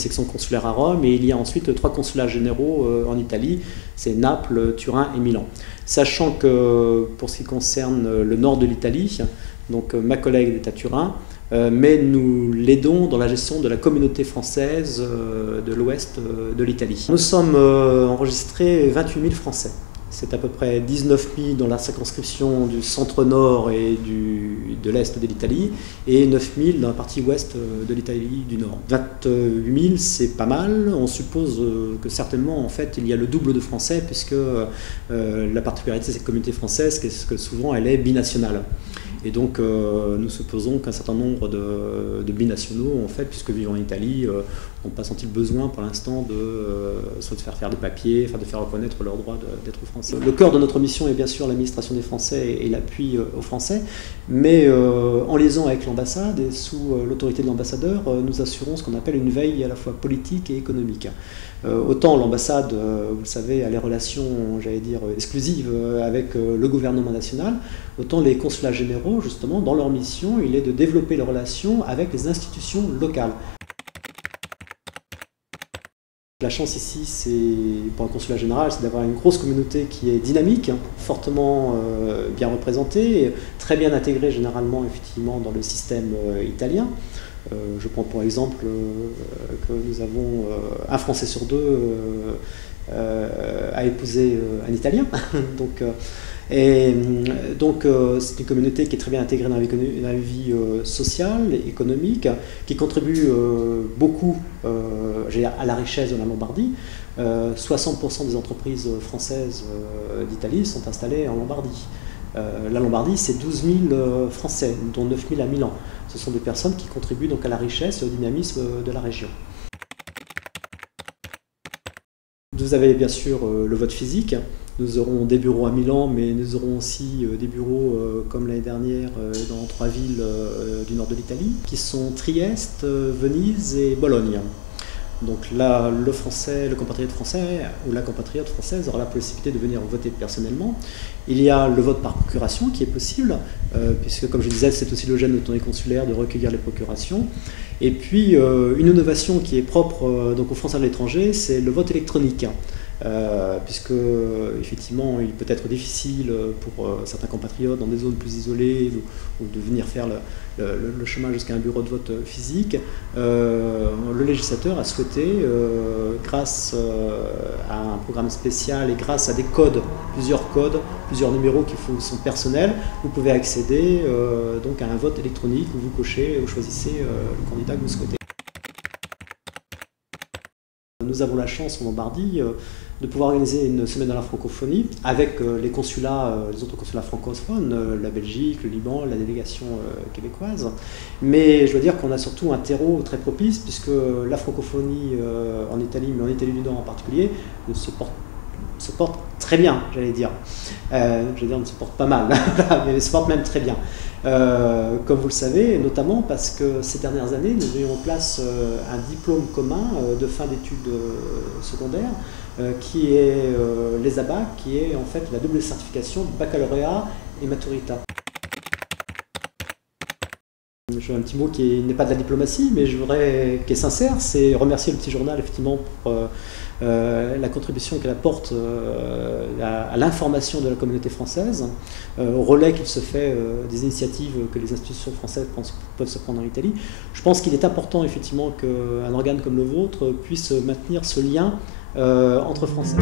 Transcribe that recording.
section consulaire à Rome, et il y a ensuite 3 consulats généraux en Italie, c'est Naples, Turin et Milan. Sachant que pour ce qui concerne le nord de l'Italie, donc ma collègue est à Turin, mais nous l'aidons dans la gestion de la communauté française de l'ouest de l'Italie. Nous sommes enregistrés 28 000 Français. C'est à peu près 19 000 dans la circonscription du centre-nord et de l'est de l'Italie, et 9 000 dans la partie ouest de l'Italie du nord. 28 000, c'est pas mal. On suppose que certainement, en fait, il y a le double de Français, puisque la particularité de cette communauté française, c'est que souvent elle est binationale. Et donc, nous supposons qu'un certain nombre de binationaux, en fait, puisque vivant en Italie, n'ont pas senti le besoin pour l'instant soit de faire des papiers, de faire reconnaître leur droit d'être français. Le cœur de notre mission est bien sûr l'administration des Français et l'appui aux Français, mais en liaison avec l'ambassade et sous l'autorité de l'ambassadeur, nous assurons ce qu'on appelle une veille à la fois politique et économique. Autant l'ambassade, vous le savez, a les relations, j'allais dire, exclusives avec le gouvernement national, autant les consulats généraux, justement, dans leur mission, il est de développer les relations avec les institutions locales. La chance ici, pour un consulat général, c'est d'avoir une grosse communauté qui est dynamique, fortement bien représentée, très bien intégrée généralement effectivement dans le système italien. Je prends pour exemple que nous avons un Français sur deux à épouser un Italien. Donc c'est une communauté qui est très bien intégrée dans la vie sociale, économique, qui contribue beaucoup à la richesse de la Lombardie. 60% des entreprises françaises d'Italie sont installées en Lombardie. La Lombardie, c'est 12 000 Français, dont 9 000 à Milan. Ce sont des personnes qui contribuent donc à la richesse et au dynamisme de la région. Vous avez bien sûr le vote physique. Nous aurons des bureaux à Milan, mais nous aurons aussi des bureaux comme l'année dernière dans 3 villes du nord de l'Italie, qui sont Trieste, Venise et Bologne. Donc là, le compatriote français ou la compatriote française aura la possibilité de venir voter personnellement. Il y a le vote par procuration qui est possible, puisque comme je disais, c'est aussi le gène de l'autorité consulaire de recueillir les procurations. Et puis une innovation qui est propre donc aux Français de l'étranger, c'est le vote électronique. Puisque effectivement il peut être difficile pour certains compatriotes dans des zones plus isolées ou de venir faire le chemin jusqu'à un bureau de vote physique. Le législateur a souhaité, grâce à un programme spécial et grâce à des codes, plusieurs numéros qui sont personnels, vous pouvez accéder donc à un vote électronique où vous cochez, vous choisissez le candidat que vous souhaitez. Nous avons la chance en Lombardie de pouvoir organiser une semaine de la francophonie avec les autres consulats francophones, la Belgique, le Liban, la délégation québécoise. Mais je dois dire qu'on a surtout un terreau très propice, puisque la francophonie en Italie, mais en Italie du Nord en particulier, se porte très bien, j'allais dire. On se porte pas mal, mais se porte même très bien. Comme vous le savez, notamment parce que ces dernières années, nous avons en place un diplôme commun de fin d'études secondaires qui est l'ESABAC, qui est en fait la double certification baccalauréat et maturita. J'ai un petit mot qui n'est pas de la diplomatie, mais qui est sincère, c'est remercier le Petit Journal effectivement pour la contribution qu'elle apporte à l'information de la communauté française, au relais qu'il se fait des initiatives que les institutions françaises peuvent se prendre en Italie. Je pense qu'il est important effectivement qu'un organe comme le vôtre puisse maintenir ce lien entre Français.